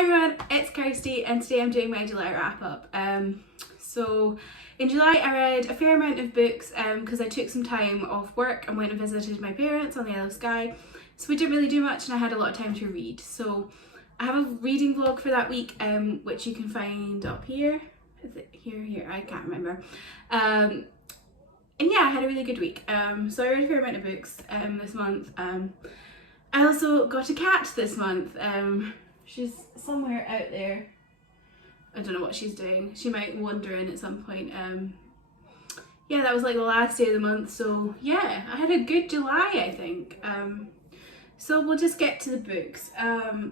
Hi everyone, it's Kirsty and today I'm doing my July wrap up. So in July I read a fair amount of books because I took some time off work and went and visited my parents on the Isle of Skye. So we didn't really do much and I had a lot of time to read. So I have a reading vlog for that week which you can find up here. Is it here? I can't remember. And yeah, I had a really good week. So I read a fair amount of books this month. I also got a cat this month. She's somewhere out there. I don't know what she's doing. She might wander in at some point. Yeah, that was like the last day of the month. So yeah, I had a good July, I think. So we'll just get to the books.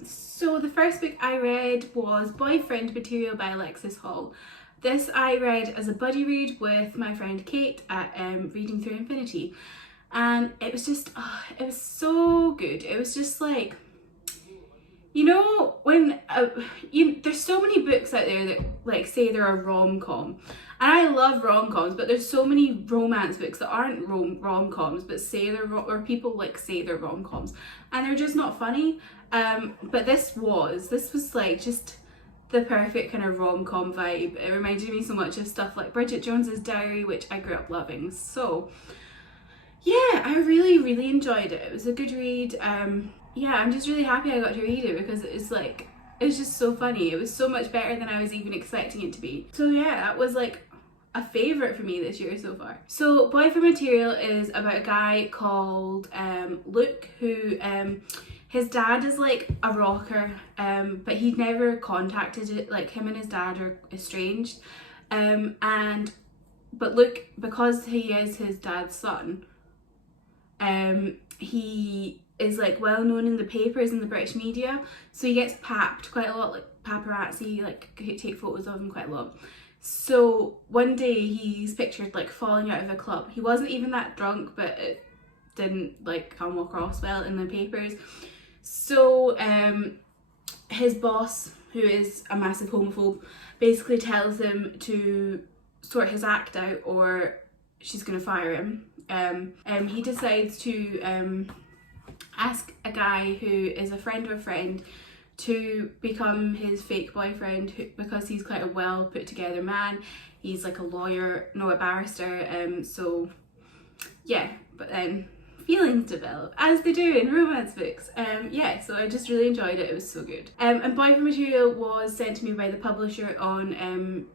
So the first book I read was Boyfriend Material by Alexis Hall. This I read as a buddy read with my friend Kate at Reading Through Infinity. And it was just, it was so good. It was just like, you know, when there's so many books out there that like say they're a rom-com, and I love rom-coms, but there's so many romance books that aren't rom-coms but say they're or people like say they're rom-coms and they're just not funny. But this was like just the perfect kind of rom-com vibe. It reminded me so much of stuff like Bridget Jones's Diary, which I grew up loving. So yeah, I really enjoyed it. It was a good read. Yeah, I'm just really happy I got to read it because it's just so funny. It was so much better than I was even expecting it to be. So yeah, that was like a favourite for me this year so far. So Boyfriend Material is about a guy called Luke who his dad is like a rocker, but he'd never contacted it, like him and his dad are estranged. But Luke, because he is his dad's son, he is like well known in the papers and the British media, so he gets papped quite a lot, like paparazzi like take photos of him quite a lot. So one day he's pictured like falling out of a club. He wasn't even that drunk, but it didn't like come across well in the papers. So his boss, who is a massive homophobe, basically tells him to sort his act out or she's gonna fire him. He decides to ask a guy who is a friend of a friend to become his fake boyfriend because he's quite a well put together man. He's like a lawyer, not a barrister. So yeah, but then feelings develop as they do in romance books. Yeah, so I just really enjoyed it. It was so good. And Boyfriend Material was sent to me by the publisher on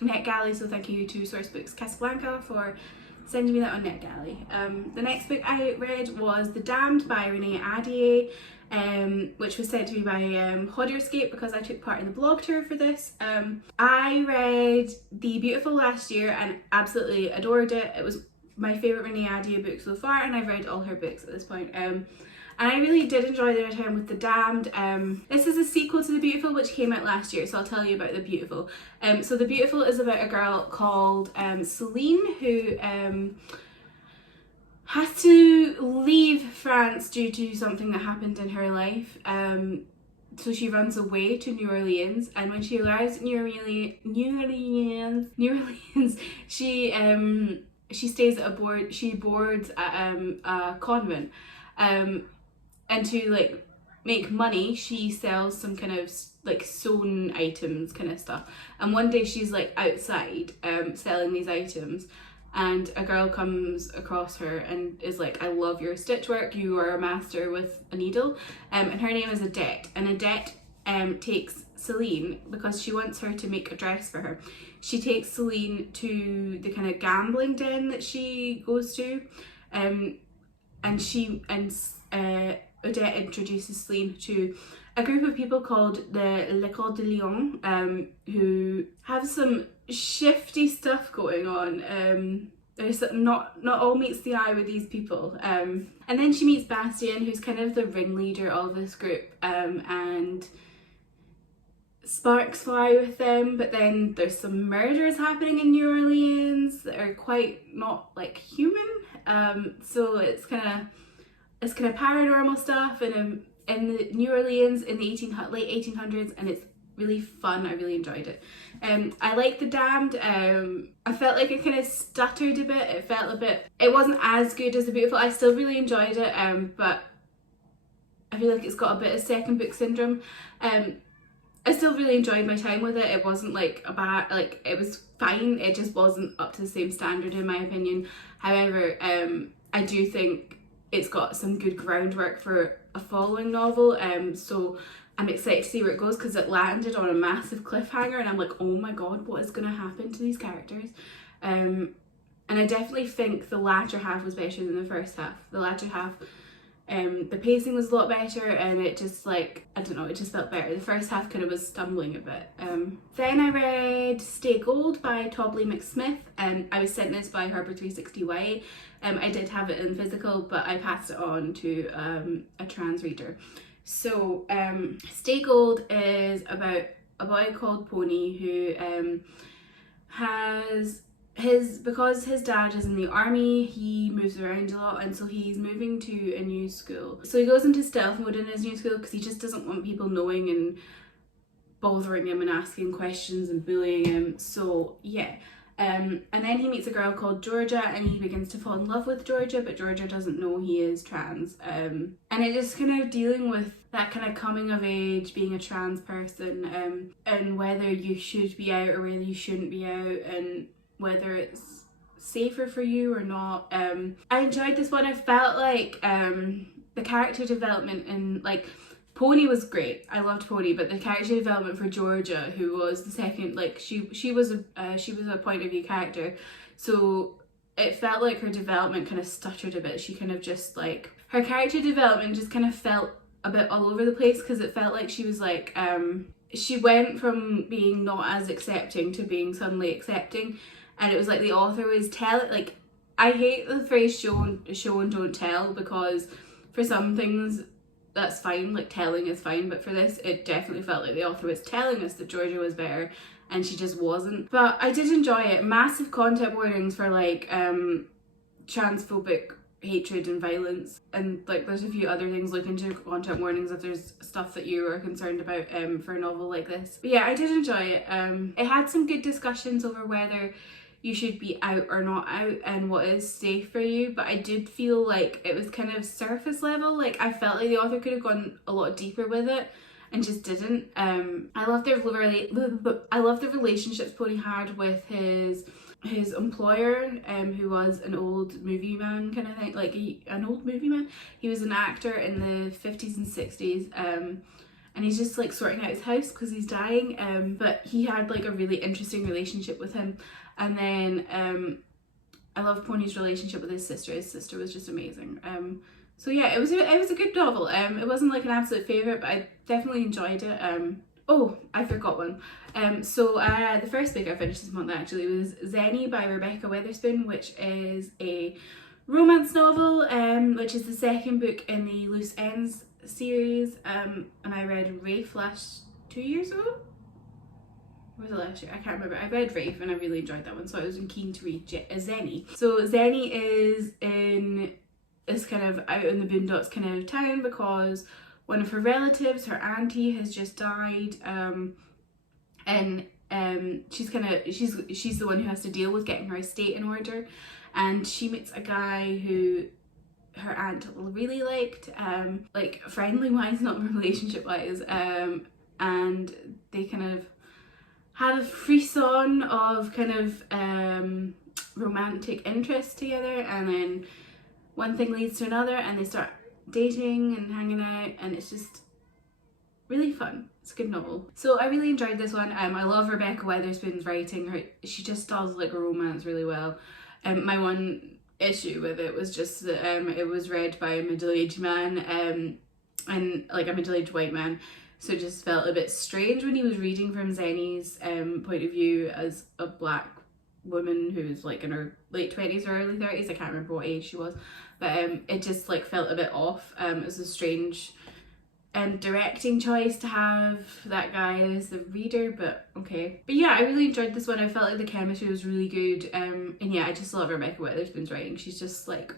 NetGalley, so thank you to Sourcebooks Casablanca for sending me that on NetGalley. The next book I read was The Damned by Renee Ahdieh, which was sent to me by Hodderscape because I took part in the blog tour for this. I read The Beautiful last year and absolutely adored it. It was my favourite Renee Ahdieh book so far, and I've read all her books at this point. And I really did enjoy the time with The Damned. This is a sequel to The Beautiful, which came out last year, so I'll tell you about The Beautiful. So The Beautiful is about a girl called Celine who has to leave France due to something that happened in her life. So she runs away to New Orleans, and when she arrives at New Orleans, she stays at she boards at a convent. And to like make money, she sells some kind of like sewn items kind of stuff. And one day she's like outside selling these items, and a girl comes across her and is like, I love your stitch work, you are a master with a needle. And her name is Adette, and Adette takes Celine, because she wants her to make a dress for her. She takes Celine to the kind of gambling den that she goes to, and Odette introduces Celine to a group of people called the L'École de Lyon, who have some shifty stuff going on. There's not all meets the eye with these people. And then she meets Bastien, who's kind of the ringleader of this group, and sparks fly with them, but then there's some murders happening in New Orleans that are quite not like human. So it's kind of paranormal stuff in the New Orleans in the late 1800s, and it's really fun. I really enjoyed it. I like The Damned. I felt like it kind of stuttered a bit. It wasn't as good as The Beautiful. I still really enjoyed it, but I feel like it's got a bit of second book syndrome. I still really enjoyed my time with it. It wasn't like a bad, like it was fine. It just wasn't up to the same standard in my opinion. However, I do think it's got some good groundwork for a following novel. So I'm excited to see where it goes because it landed on a massive cliffhanger and I'm like, oh my god, what is going to happen to these characters? And I definitely think the latter half was better than the first half. The latter half, the pacing was a lot better and it just like, I don't know, it just felt better. The first half kind of was stumbling a bit. Then I read Stay Gold by Tobley McSmith. I was sent this by Harbour 360YA. I did have it in physical, but I passed it on to a trans reader. So Stay Gold is about a boy called Pony who because his dad is in the army, he moves around a lot, and so he's moving to a new school. So he goes into stealth mode in his new school because he just doesn't want people knowing and bothering him and asking questions and bullying him. So yeah. And then he meets a girl called Georgia and he begins to fall in love with Georgia, but Georgia doesn't know he is trans. And it is kind of dealing with that kind of coming of age, being a trans person, and whether you should be out or whether you shouldn't be out, and whether it's safer for you or not. I enjoyed this one. I felt like the character development and like Pony was great. I loved Pony, but the character development for Georgia, who was the second, like she was a point of view character, so it felt like her development kind of stuttered a bit. She kind of just like, her character development just kind of felt a bit all over the place because it felt like she was like she went from being not as accepting to being suddenly accepting, and it was like the author was like, I hate the phrase show and don't tell, because for some things that's fine, like telling is fine, but for this it definitely felt like the author was telling us that Georgia was better and she just wasn't. But I did enjoy it. Massive content warnings for like transphobic hatred and violence, and like there's a few other things. Look into content warnings if there's stuff that you are concerned about for a novel like this. But yeah, I did enjoy it. It had some good discussions over whether you should be out or not out and what is safe for you, but I did feel like it was kind of surface level. Like I felt like the author could have gone a lot deeper with it and just didn't. I love the relationships Pony had with his employer, who was an old movie man kind of thing, like an old movie man. He was an actor in the 50s and 60s, and he's just like sorting out his house because he's dying, but he had like a really interesting relationship with him. And then I love Pony's relationship with his sister. His sister was just amazing. So yeah, it was a good novel. It wasn't like an absolute favourite, but I definitely enjoyed it. Oh, I forgot one. So the first book I finished this month actually was Zenny by Rebecca Weatherspoon, which is a romance novel, which is the second book in the Loose Ends series. And I read Rafe 2 years ago. Or was it last year? I can't remember. I read Rafe and I really enjoyed that one, so I was keen to read Zenny. So Zenny is kind of out in the boondocks kind of town because one of her relatives, her auntie, has just died, and she's the one who has to deal with getting her estate in order, and she meets a guy who her aunt really liked, like friendly wise, not relationship wise, and they kind of have a frisson of kind of romantic interest together, and then one thing leads to another and they start dating and hanging out, and it's just really fun. It's a good novel. So I really enjoyed this one. I love Rebecca Weatherspoon's writing. She just does like a romance really well. My one issue with it was just that it was read by a middle-aged man, and like a middle-aged white man. So it just felt a bit strange when he was reading from Zenny's point of view as a black woman who's like in her late 20s or early 30s. I can't remember what age she was, but it just like felt a bit off. It was a strange directing choice to have that guy as the reader, but okay. But yeah, I really enjoyed this one. I felt like the chemistry was really good, and yeah, I just love Rebecca Weatherspoon's writing. She's just like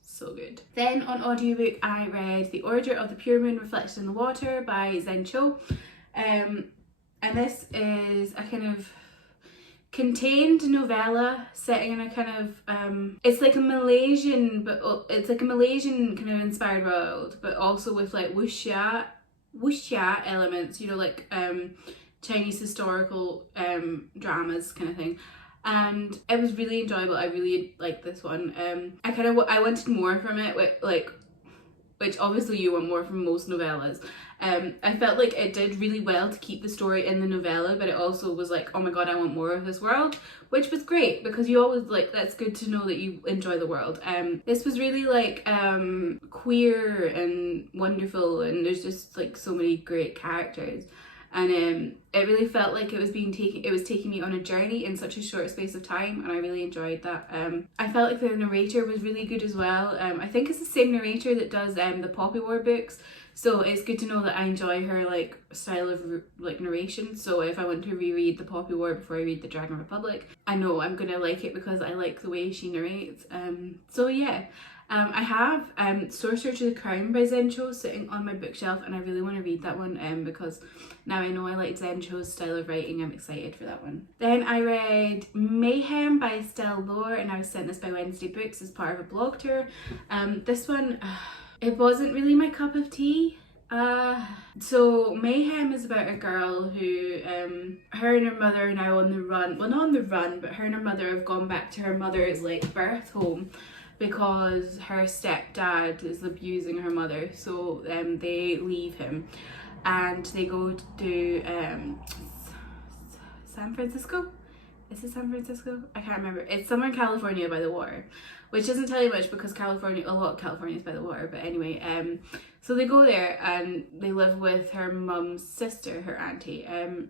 so good. Then on audiobook I read The Order of the Pure Moon Reflected in the Water by Zen Cho, and this is a kind of contained novella setting in a kind of it's like a Malaysian kind of inspired world, but also with like wuxia wuxia elements, you know, like Chinese historical dramas kind of thing. And it was really enjoyable. I really liked this one. I wanted more from it, which obviously you want more from most novellas. I felt like it did really well to keep the story in the novella, but it also was like, oh my god, I want more of this world, which was great because you always like, that's good to know that you enjoy the world. This was really like queer and wonderful, and there's just like so many great characters. And it really felt like it was taking me on a journey in such a short space of time, and I really enjoyed that. I felt like the narrator was really good as well. I think it's the same narrator that does the Poppy War books, so it's good to know that I enjoy her like style of like narration. So if I want to reread the Poppy War before I read the Dragon Republic, I know I'm gonna like it because I like the way she narrates. So yeah. I have Sorcerer to the Crown by Zen Cho sitting on my bookshelf, and I really want to read that one because now I know I like Zen Cho's style of writing. I'm excited for that one. Then I read Mayhem by Estelle Lore, and I was sent this by Wednesday Books as part of a blog tour. This one, it wasn't really my cup of tea. So Mayhem is about a girl who her and her mother are now on the run. Well, not on the run, but her and her mother have gone back to her mother's like birth home because her stepdad is abusing her mother. So they leave him and they go to San Francisco. Is it San Francisco? I can't remember. It's somewhere in California by the water, which doesn't tell you much because a lot of California is by the water. But anyway, so they go there and they live with her mum's sister, her auntie. And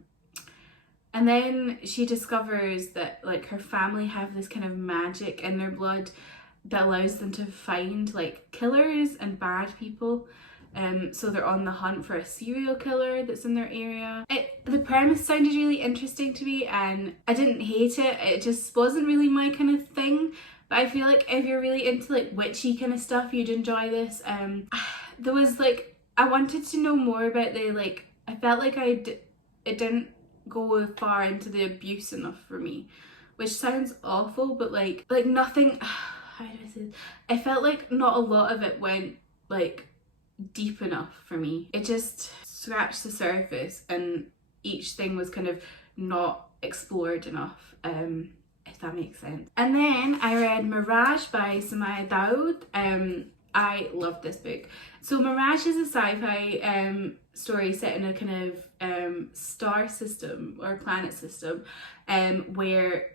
then she discovers that like her family have this kind of magic in their blood that allows them to find like killers and bad people. So they're on the hunt for a serial killer that's in their area. The premise sounded really interesting to me and I didn't hate it. It just wasn't really my kind of thing. But I feel like if you're really into like witchy kind of stuff, you'd enjoy this. There was like, I wanted to know more about I felt like it didn't go far into the abuse enough for me, which sounds awful, but like nothing, how do I say this? I felt like not a lot of it went like deep enough for me. It just scratched the surface and each thing was kind of not explored enough, if that makes sense. And then I read Mirage by Sumaya Dawood. I loved this book. So Mirage is a sci-fi story set in a kind of star system or planet system where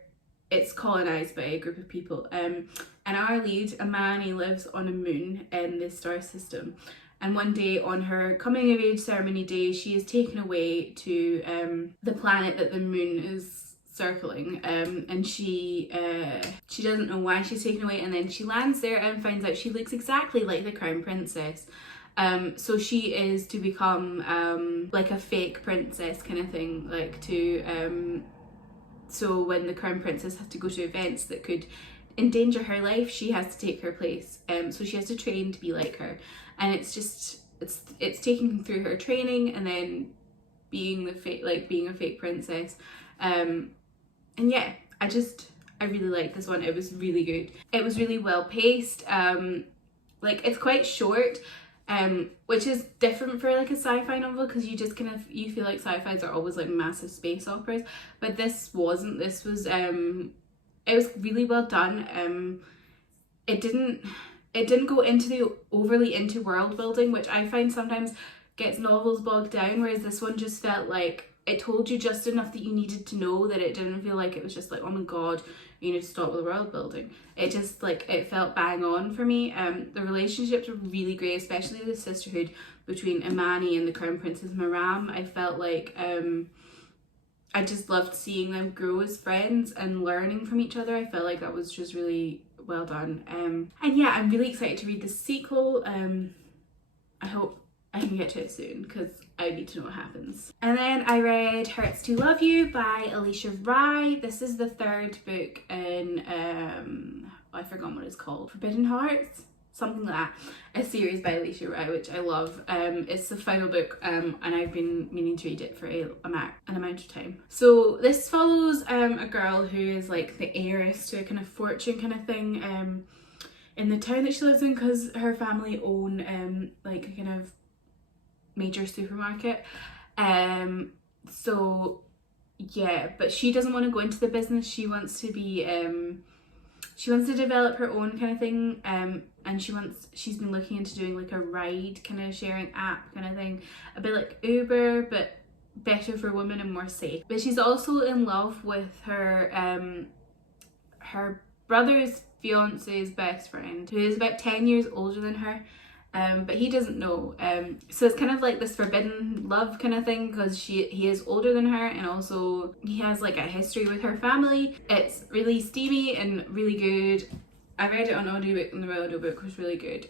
it's colonized by a group of people. And our lead, Amani, lives on a moon in this star system. And one day on her coming of age ceremony day, she is taken away to the planet that the moon is circling, and she doesn't know why she's taken away, and then she lands there and finds out she looks exactly like the Crown Princess. So she is to become like a fake princess kind of thing, like to so when the Crown Princess has to go to events that could endanger her life, she has to take her place. So she has to train to be like her, and it's taking through her training and then being a fake princess. And yeah, I really liked this one. It was really good. It was really well paced. Like it's quite short, which is different for like a sci-fi novel because you feel like sci-fis are always like massive space operas, but this wasn't. This was it was really well done. It didn't go overly into world building, which I find sometimes gets novels bogged down, whereas this one just felt like it told you just enough that you needed to know, that it didn't feel like it was just like, oh my god, you need to stop with the world building. It just like, it felt bang on for me. The relationships were really great, especially the sisterhood between Imani and the Crown Princess Maram. I felt like I just loved seeing them grow as friends and learning from each other. I felt like that was just really well done. And yeah, I'm really excited to read the sequel. I hope I can get to it soon because I need to know what happens. And then I read Hurts to Love You by Alicia Rai. This is the third book in I forgot what it's called, Forbidden Hearts, something like that, a series by Alicia Rai, which I love. It's the final book, and I've been meaning to read it for an amount of time. So this follows a girl who is like the heiress to a kind of fortune kind of thing in the town that she lives in, because her family own like a kind of major supermarket. So yeah, but she doesn't want to go into the business. She wants to be she wants to develop her own kind of thing, and she's been looking into doing like a ride kind of sharing app kind of thing, a bit like Uber but better for women and more safe. But she's also in love with her her brother's fiance's best friend, who is about 10 years older than her. But he doesn't know. So it's kind of like this forbidden love kind of thing, because he is older than her, and also he has like a history with her family. It's really steamy and really good. I read it on audiobook, and the audiobook was really good.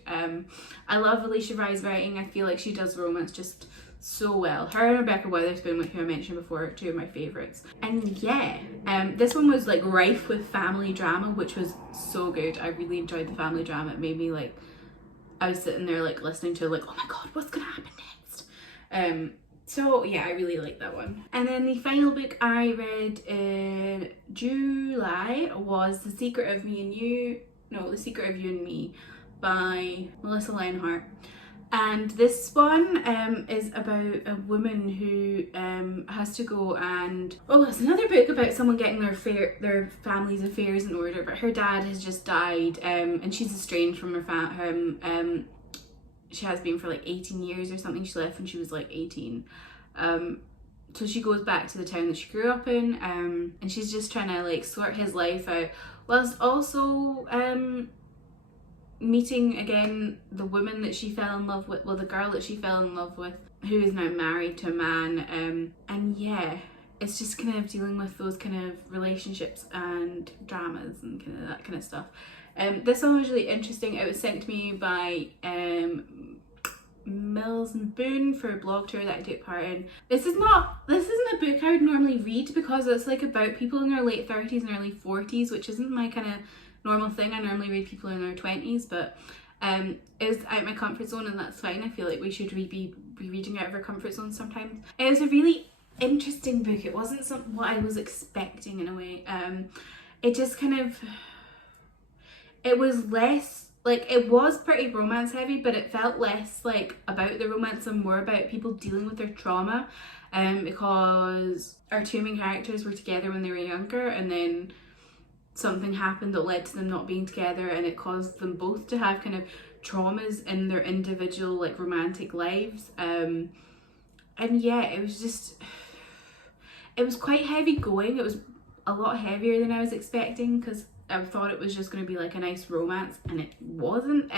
I love Alicia Rye's writing. I feel like she does romance just so well. Her and Rebecca Weatherspoon, who I mentioned before, are two of my favourites. And yeah, this one was like rife with family drama, which was so good. I really enjoyed the family drama. It made me like, I was sitting there like listening to like, oh my god, what's gonna happen next? So yeah, I really like that one. And then the final book I read in July was The Secret of You and Me by Melissa Lionheart. And this one is about a woman who has to go and, oh, it's another book about someone getting their family's affairs in order, but her dad has just died, and she's estranged from her she has been for like 18 years or something. She left when she was like 18. So she goes back to the town that she grew up in, and she's just trying to like sort his life out, whilst also meeting again the woman that she fell in love with, well, the girl that she fell in love with, who is now married to a man. And yeah, it's just kind of dealing with those kind of relationships and dramas and kind of that kind of stuff. This one was really interesting. It was sent to me by Mills and Boone for a blog tour that I took part in. This isn't a book I would normally read, because it's like about people in their late 30s and early 40s, which isn't my kind of normal thing. I normally read people in their 20s, but it was out of my comfort zone, and that's fine. I feel like we should be reading out of our comfort zone sometimes. It was a really interesting book. It wasn't what I was expecting in a way. It just kind of, it was less, like, it was pretty romance heavy, but it felt less like about the romance and more about people dealing with their trauma, because our two main characters were together when they were younger, and then something happened that led to them not being together, and it caused them both to have kind of traumas in their individual like romantic lives. And yeah, it was quite heavy going. It was a lot heavier than I was expecting, because I thought it was just going to be like a nice romance, and it wasn't.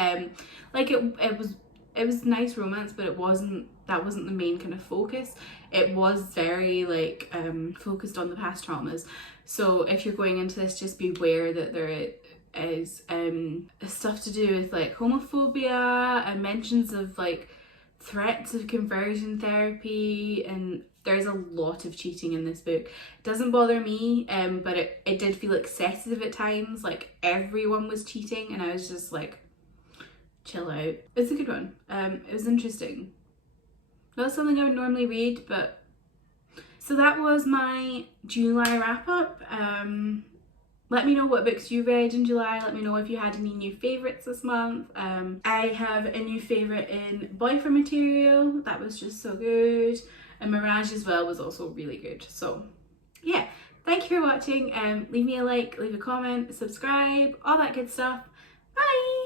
Like it was nice romance, but that wasn't the main kind of focus. It was very like focused on the past traumas. So if you're going into this, just beware that there is stuff to do with like homophobia and mentions of like threats of conversion therapy, and there's a lot of cheating in this book. It doesn't bother me, but it did feel excessive at times. Like everyone was cheating, and I was just like, chill out. It's a good one. It was interesting. Not something I would normally read, but so that was my July wrap up. Let me know what books you read in July. Let me know if you had any new favourites this month. I have a new favourite in Boyfriend Material. That was just so good. And Mirage as well was also really good. So yeah, thank you for watching. Leave me a like, leave a comment, subscribe, all that good stuff. Bye!